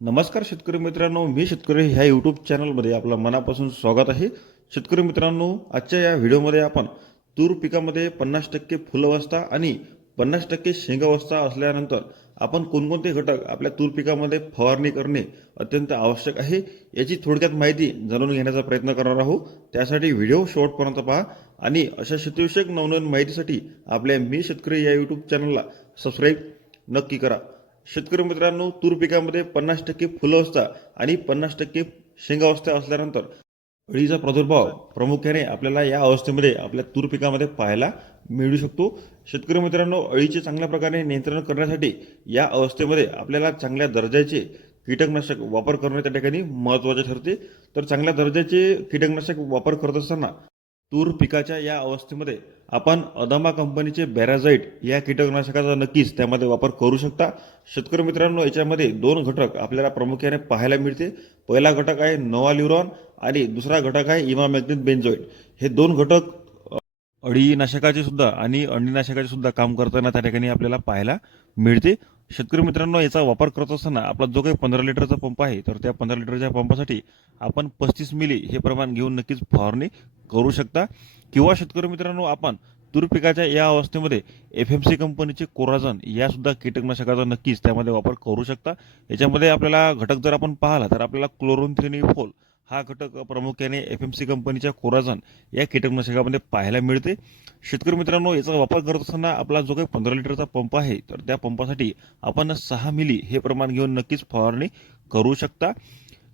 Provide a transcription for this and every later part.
नमस्कार शेतकरी मित्रांनो मी शेतकरी ह्या यूट्यूब चॅनलमध्ये आपलं मनापासून स्वागत आहे. शेतकरी मित्रांनो आजच्या या व्हिडिओमध्ये आपण तूर पिकामध्ये पन्नास टक्के फुलअवस्था आणि पन्नास टक्के शेंगावस्था असल्यानंतर आपण कोणकोणते घटक आपल्या तूर पिकामध्ये फवारणी करणे अत्यंत आवश्यक आहे याची थोडक्यात माहिती जाणून घेण्याचा प्रयत्न करणार आहोत. त्यासाठी व्हिडिओ शेवटपर्यंत पहा आणि अशा शेतीविषयक नवनवीन माहितीसाठी आपल्या मी शेतकरी या यूट्यूब चॅनलला सबस्क्राईब नक्की करा. शेतकरी मित्रांनो तूर पिकामध्ये पन्नास टक्के फुलं असता आणि पन्नास टक्के शेंगा अवस्था असल्यानंतर अळीचा प्रादुर्भाव प्रामुख्याने आपल्याला या अवस्थेमध्ये आपल्या तूर पिकामध्ये पाहायला मिळू शकतो. शेतकरी मित्रांनो अळीचे चांगल्या प्रकारे नियंत्रण करण्यासाठी या अवस्थेमध्ये आपल्याला चांगल्या दर्जाचे कीटकनाशक वापर करणे त्या ठिकाणी महत्त्वाचे ठरते. तर चांगल्या दर्जाचे कीटकनाशक वापर करत असताना तूर पिकाच्या या अवस्थेमध्ये आपण अदामा कंपनीचे बॅराझाईट या कीटकनाशकाचा नक्कीच त्यामध्ये वापर करू शकता. शेतकरी मित्रांनो याच्यामध्ये दोन घटक आपल्याला प्रामुख्याने पाहायला मिळते पहिला घटक आहे नोवाल्युरॉन आणि दुसरा घटक आहे इमामॅग्निन बेन्झोईट हे दोन घटक अळीनाशकाचे सुद्धा आणि अंडीनाशकाचे सुद्धा काम करताना त्या ठिकाणी आपल्याला पाहायला मिळते शेतकरी मित्रांनो याचा वापर करत असताना आपला जो काही पंधरा लिटरचा पंप आहे तर त्या पंधरा लिटरच्या पंपासाठी आपण पस्तीस मिली हे प्रमाण घेऊन नक्कीच फवारणी करू शकता. किंवा शेतकरी मित्रांनो आपण तूर पिकाच्या या अवस्थेमध्ये एफ एम सी कंपनीचे कोराझन यासुद्धा कीटकनाशकाचा नक्कीच त्यामध्ये वापर करू शकता. याच्यामध्ये आपल्याला घटक जर आपण पाहिला तर आपल्याला क्लोरोन थ्रिनिफोल हा घटक प्रामुख्याने एफ एम सी कंपनीच्या कोराझान या कीटकनाशकामध्ये पाहायला मिळते. शेतकरी मित्रांनो याचा वापर करत असताना आपला जो काही पंधरा लिटरचा पंप आहे तर त्या पंपासाठी आपण सहा मिली हे प्रमाण घेऊन नक्कीच फवारणी करू शकता.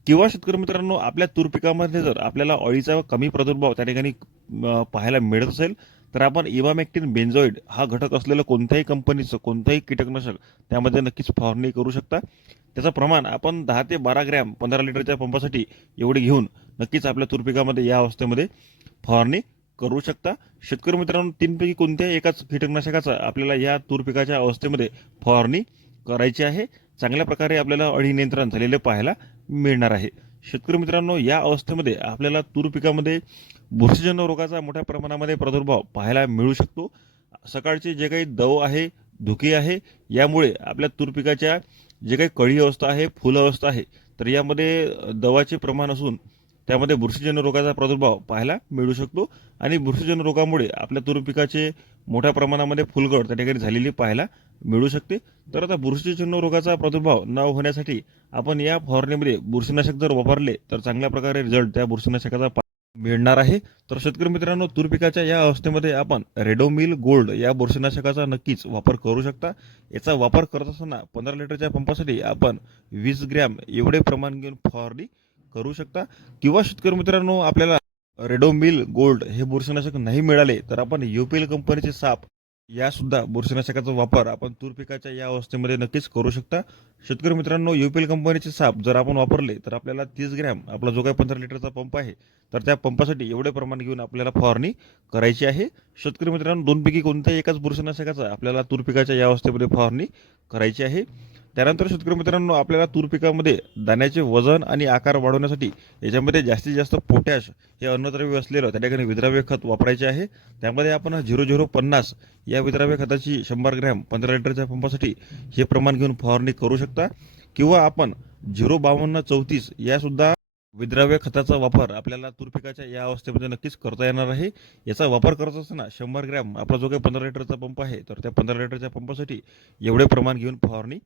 किंवा शेतकरी मित्रांनो आपल्या तूर पिकामध्ये जर आपल्याला अळीचा कमी प्रादुर्भाव त्या ठिकाणी पाहायला मिळत असेल तर आपण इवामॅक्टिन बेन्झॉइड हा घटक असलेलं कोणत्याही कंपनीचं कोणतंही कीटकनाशक त्यामध्ये नक्कीच फवारणी करू शकता. त्याचं प्रमाण आपण दहा ते बारा ग्रॅम पंधरा लिटरच्या पंपासाठी एवढे घेऊन नक्कीच आपल्या तुरपिकामध्ये या अवस्थेमध्ये फवारणी करू शकता. शेतकरी मित्रांनो तीनपैकी कोणत्याही एकाच कीटकनाशकाचा आपल्याला या तूर पिकाच्या अवस्थेमध्ये फवारणी करायची आहे. चांगल्या प्रकारे आपल्याला अळी नियंत्रण झालेले पाहायला मिळणार आहे. शेतकरी मित्रांनो या अवस्थेमध्ये आपल्याला तूर पिकामध्ये बुरशीजन्य रोगाचा मोठ्या प्रमाणामध्ये प्रादुर्भाव पाहायला मिळू शकतो. सकाळचे जे काही दव आहे धुके आहे यामुळे आपल्या तूर पिकाच्या जे काही कळी अवस्था आहे फुल अवस्था आहे तर यामध्ये दवाचे प्रमाण असून त्यामध्ये बुरशीजन्य रोगाचा प्रादुर्भाव पाहायला मिळू शकतो. आणि बुरशीजन्य रोगामुळे आपल्या तूर पिकाचे मोठ्या प्रमाणामध्ये फुलगड त्या ठिकाणी झालेली पाहायला मिळू शकते. तर आता बुरशीजन्य रोगाचा प्रादुर्भाव न होण्यासाठी आपण या फवारणीमध्ये बुरशीनाशक जर वापरले तर चांगल्या प्रकारे रिझल्ट त्या बुरशीनाशकाचा पा- मिळणार आहे. तर शेतकरी मित्रांनो तूर पिकाच्या या अवस्थेमध्ये आपण रेडोमिल गोल्ड या बुरशीनाशकाचा नक्कीच वापर करू शकता. याचा वापर करत असताना पंधरा लिटरच्या पंपासाठी आपण वीस ग्रॅम एवढे प्रमाण घेऊन फवारणी करू शकता. किंवा शेतकरी मित्रांनो आपल्याला रेडोमिल गोल्ड हे बुरशीनाशक नाही मिळाले तर आपण युपीएल कंपनीचे साप या सुद्धा बुरशीनाशकाचा वापर आपण तूर पिकाच्या या अवस्थेमध्ये नक्कीच करू शकता. शेतकरी मित्रांनो युपीएल कंपनीचे साप जर आपण वापरले तर आपल्याला तीस ग्रॅम आपला जो काही पंधरा लिटरचा पंप आहे तर त्या पंपासाठी एवढे प्रमाण घेऊन आपल्याला फवारणी करायची आहे. शेतकरी मित्रांनो दोनपैकी कोणत्याही एकाच बुरशीनाशकाचा आपल्याला तूर पिकाच्या या अवस्थेमध्ये फवारणी करायची आहे. त्यानंतर शेतकरी मित्रांनो आपल्याला तूर पिकामध्ये दाण्याचे वजन आणि आकार वाढवण्यासाठी याच्यामध्ये जास्तीत जास्त पोटॅश हे अन्नद्रव्य असलेलं त्या ठिकाणी विद्राव्य खत वापरायचे आहे. त्यामध्ये आपण झिरो झिरो पन्नास या विद्राव्य खताची शंभर ग्रॅम पंधरा लिटरच्या पंपासाठी हे प्रमाण घेऊन फवारणी करू शकता. किंवा आपण झिरो बावन्न चौतीस यासुद्धा विद्राव्य खताचा वापर आपल्याला तूर पिकाच्या या अवस्थेमध्ये नक्कीच करता येणार आहे. याचा वापर करत असताना शंभर ग्रॅम आपला जो काही पंधरा लिटरचा पंप आहे तर त्या पंधरा लिटरच्या पंपासाठी एवढे प्रमाण घेऊन फवारणी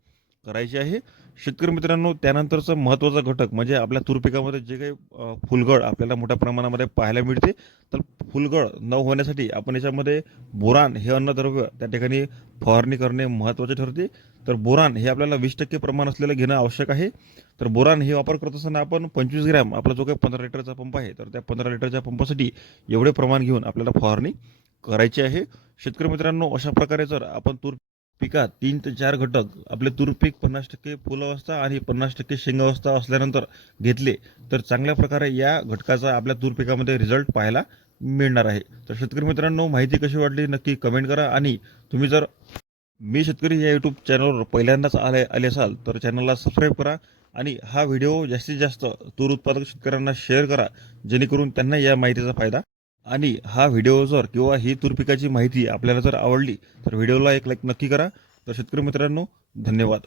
करायची आहे. शेतकरी मित्रांनो त्यानंतरचं महत्त्वाचा घटक म्हणजे आपल्या तूर पिकामध्ये जे काही फुलगड आपल्याला मोठ्या प्रमाणामध्ये पाहायला मिळते तर फुलगड न होण्यासाठी आपण याच्यामध्ये बोरान हे अन्नद्रव्य त्या ठिकाणी फवारणी करणे महत्त्वाचे ठरते. तर बोरान हे आपल्याला वीस टक्के प्रमाण असलेलं घेणं आवश्यक आहे. तर बोरान हे वापर करत असताना आपण पंचवीस ग्रॅम आपला जो काही पंधरा लिटरचा पंप आहे तर त्या पंधरा लिटरच्या पंपासाठी एवढे प्रमाण घेऊन आपल्याला फवारणी करायची आहे. शेतकरी मित्रांनो अशा प्रकारे जर आपण तूर पिकात तीन ते चार घटक आपले तूर पीक पन्नास टक्के फुलावस्था आणि पन्नास टक्के शेंगावस्था असल्यानंतर घेतले तर चांगल्या प्रकारे या घटकाचा आपल्या तूर पिकामध्ये रिझल्ट पाहायला मिळणार आहे. तर शेतकरी मित्रांनो माहिती कशी वाटली नक्की कमेंट करा आणि तुम्ही जर मी शेतकरी या यूट्यूब चॅनलवर पहिल्यांदाच आले आले असाल तर चॅनलला सबस्क्राईब करा आणि हा व्हिडिओ जास्तीत जास्त तूर उत्पादक शेतकऱ्यांना शेअर करा जेणेकरून त्यांना या माहितीचा फायदा आणि हा व्हिडिओ जर किंवा ही तूर पिकाची माहिती आपल्याला जर आवडली तर व्हिडिओला एक लाईक नक्की करा. तर शेतकरी मित्रांनो धन्यवाद.